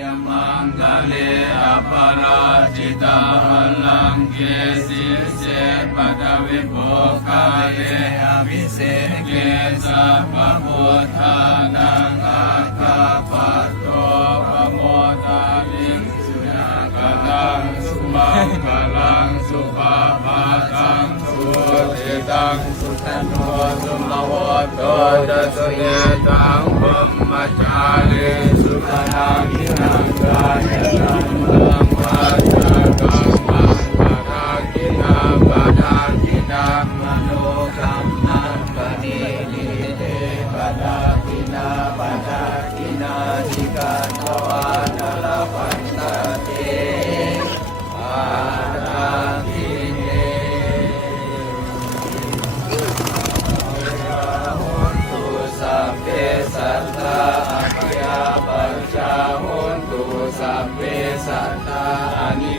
ยมังคะเลอปราจิตาหัลลังเกสิเสปัตวิโภคาเลอภิเศเกสัพพะพุทธานังอาคาปัตโตปโมทาลิสุญากตังสุมังคลังสุภาภาตังสุติตังสุขันโตสุมโหโตจัสเยตังพมมจาริสุขลังนิรังกายตังมังวาจากังมังปะราคินาปะดาคินามโนกัมมังปะนินิเตปะดาคินาปะดาคินาทิกาตวานลปันตเตปะดาคิเนสัพเพสัตตาอัพยาปัญจโหนตุสัพเพสัตตาอนิ